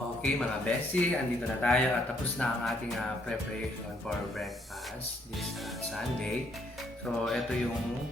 Okay mga Bessie, andito na tayo at tapos na ang ating preparation for breakfast this Sunday. So ito yung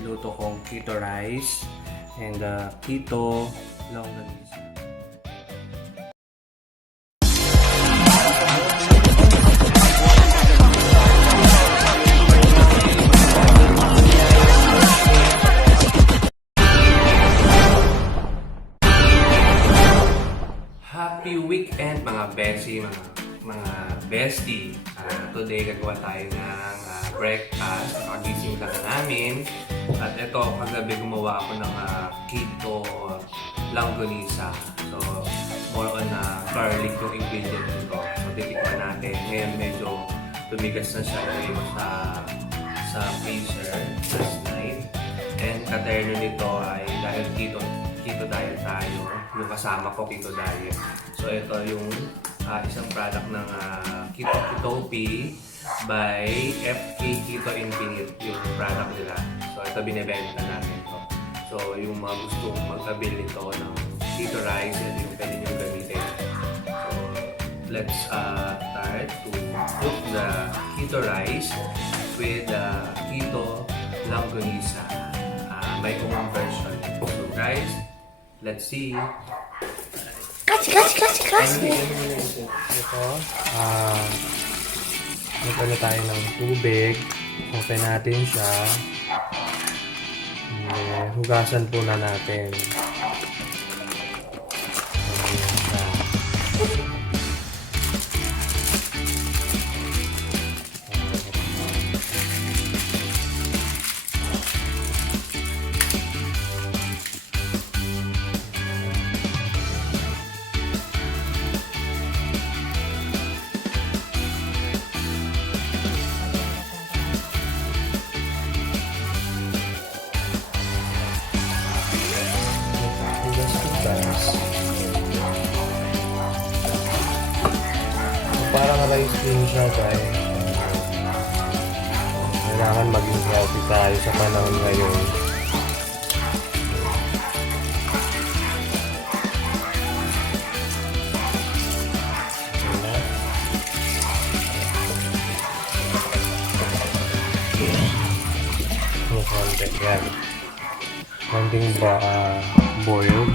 niluto kong keto rice and keto longganisa. Happy weekend mga Bessie, mga bestie. Today gagawa tayo ng breakfast. Pagising lang namin. At ito, kagabi gumawa ako ng keto longganisa. So, more on garlic yung ingredient nito. So, titikman natin. Ngayon medyo tumigas na siya sa freezer last night. And katerno nito ay dahil keto diet tayo. Yung kasama ko keto diet. So ito yung isang product ng Ketopi by FK Keto Infinite, yung product nila. So ito binebenta natin to. So yung mga gustong mag-avail nito ng keto rice, ito yung pwede nyo gamitin. So let's start to cook the keto rice with keto longganisa. My own version. So guys, let's see. Kasi. Ito, magkano tayo ng tubig. Open natin siya. Hugasan po na natin. Ayan siya. Parang rice din siya guys. Kailangan maging healthy tayo sa panahon ngayon. Konti yan. Konting boiled.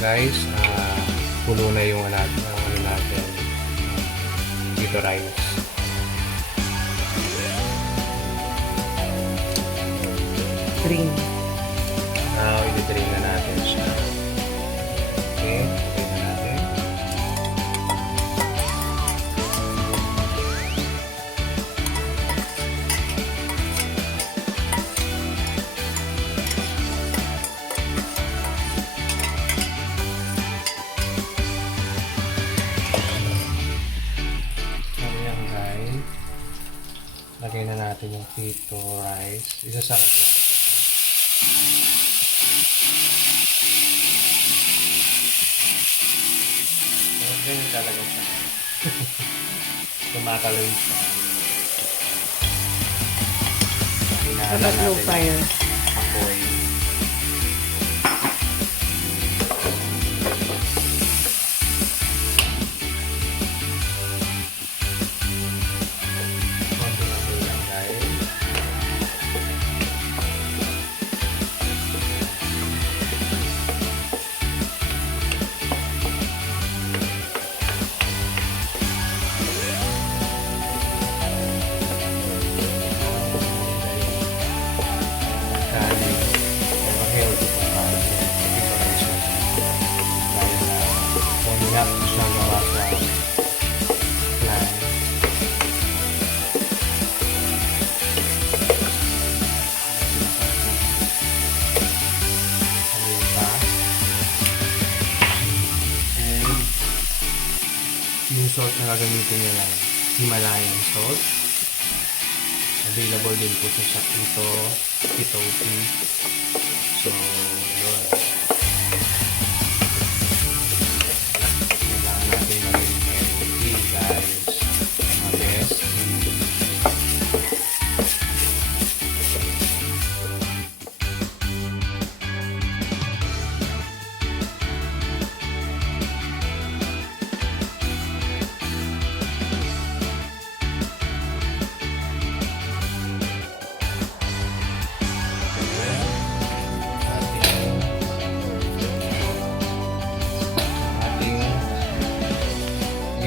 Guys, puno na yung natin keto rice. Green. Now, i-drain na natin siya. Okay, drain na natin. Lagay na natin yung keto rice. Isasagad natin. Ganyan talaga siya. Tumakaloy siya. Dapat low fire. Apoy. Nakagamitin nyo lang Himalayan salt. Available din po sa Shopito, Kitopi. So, yun. Kailangan natin mag-review guys. Mga best.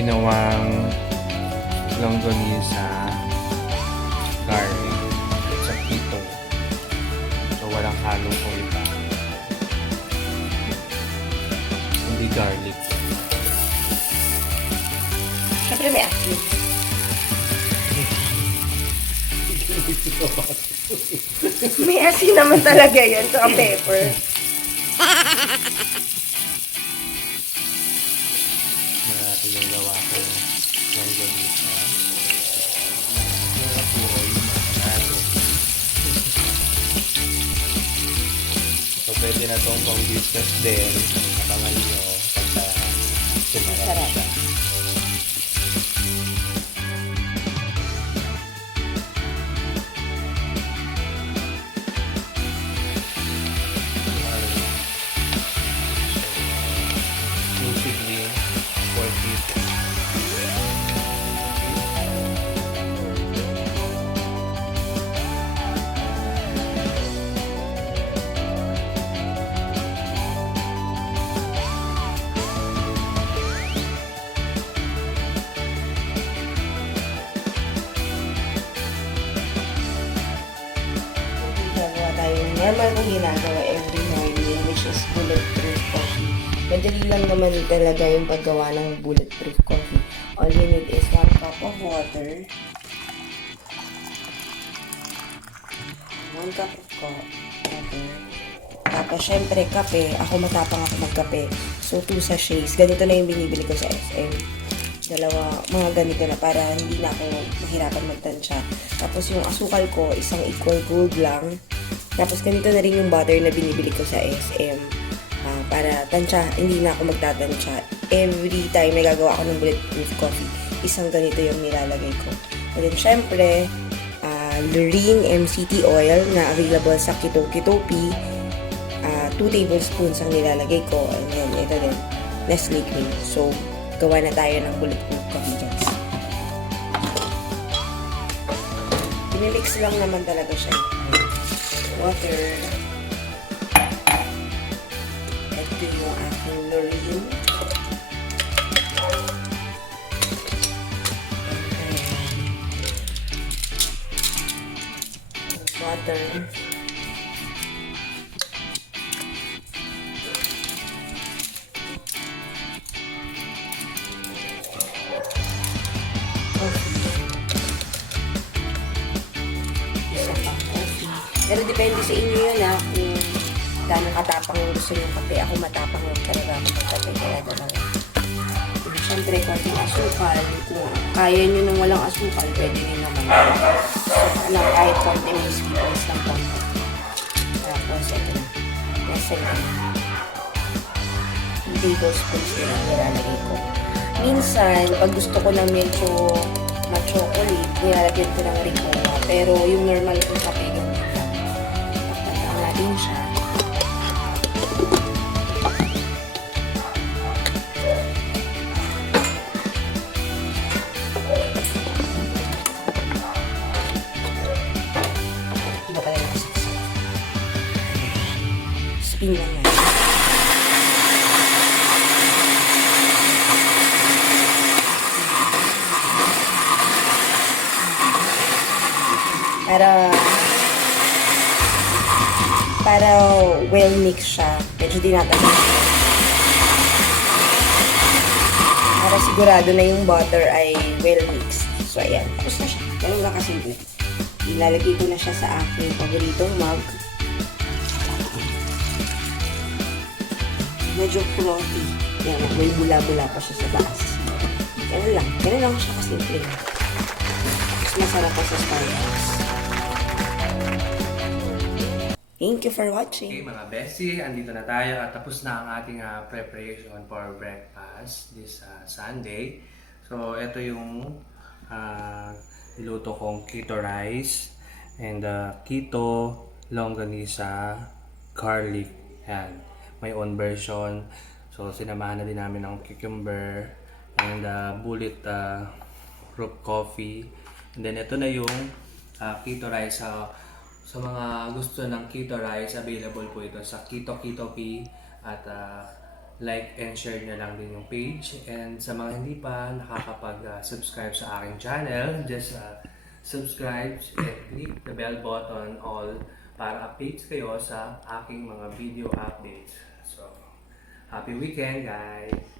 Ginawang longganisa garlic sa keto. So, walang halong kung iba. Hindi garlic. Siyempre may asin. May asin naman talaga yan. Ito ang pepper. Marami yung gawa ko longganisa. So, pwede na itong pang business din. Napangal nyo pagka sumarap Sarap. siya. Exclusively for people. Gagawa tayo ng normal kong ginagawa every morning, which is bulletproof coffee. Madali lang naman talaga yung paggawa ng bulletproof coffee. All you need is 1 cup of water. 1 cup of water. Tapos, syempre, kape. Ako matapang ako magkape. So, 2 sachets. Ganito na yung binibili ko sa SM. Dalawa, mga ganito na para hindi na ako mahirapan magtansya. Tapos yung asukal ko, isang equal gold lang. Tapos ganito na rin yung butter na binibili ko sa SM. Para tansya, hindi na ako magtatansya. Every time may gagawa ako ng bulletproof coffee, isang ganito yung nilalagay ko. And then syempre, Loreen MCT oil na available sa Kitopi. 2 tablespoons ang nilalagay ko. And then ito din, Nestle cream. So, gawa na tayo ng bulletproof coffee guys. Pinimix lang naman talaga siya. Water. Ito yung aking Loreen. Water. Pero depende sa inyo yun kung gaano katapang yung gusto yung kape. Ako matapang yung talaga ako ng kape. Kaya dalawa. Siyempre, konting asukal. Kung kaya nyo nang walang asukal, pwede rin naman. So, kahit konti may sweetness lang konti. Tapos, ito na. Nasa na. 2 tablespoons din ang nilalagay ko. Minsan, pag gusto ko na medyo ma-chocolate, nilalagyan ko ng ricotta. Pero yung normal kong kape, natin siya. Iba pala yung kasaksak. Spin lang yan. Para well mix siya. Medyo dinatagal. Para sigurado na yung butter ay well mixed. So, ayan. Tapos na siya. Ganun lang kasimple. Ilalagay ko na siya sa aking paboritong mug. Medyo frothy. Yan. May bula-bula pa siya sa taas. Ganun lang. Ganun lang siya kasimple. Mas masarap pa sa Starbucks. Thank you for Okay watching. mga bestie, andito na tayo at tapos na ang ating preparation for breakfast this Sunday. So ito yung niluto kong keto rice and keto longganisa garlic. Yan. My own version. So sinamahan na din namin ng cucumber and bullet root coffee. And then ito na yung keto rice. Sa mga gusto ng keto rice, available po ito sa Keto P at like and share nyo lang din yung page. And sa mga hindi pa nakakapag-subscribe sa aking channel, just subscribe and click the bell button all para updates kayo sa aking mga video updates. So, happy weekend guys!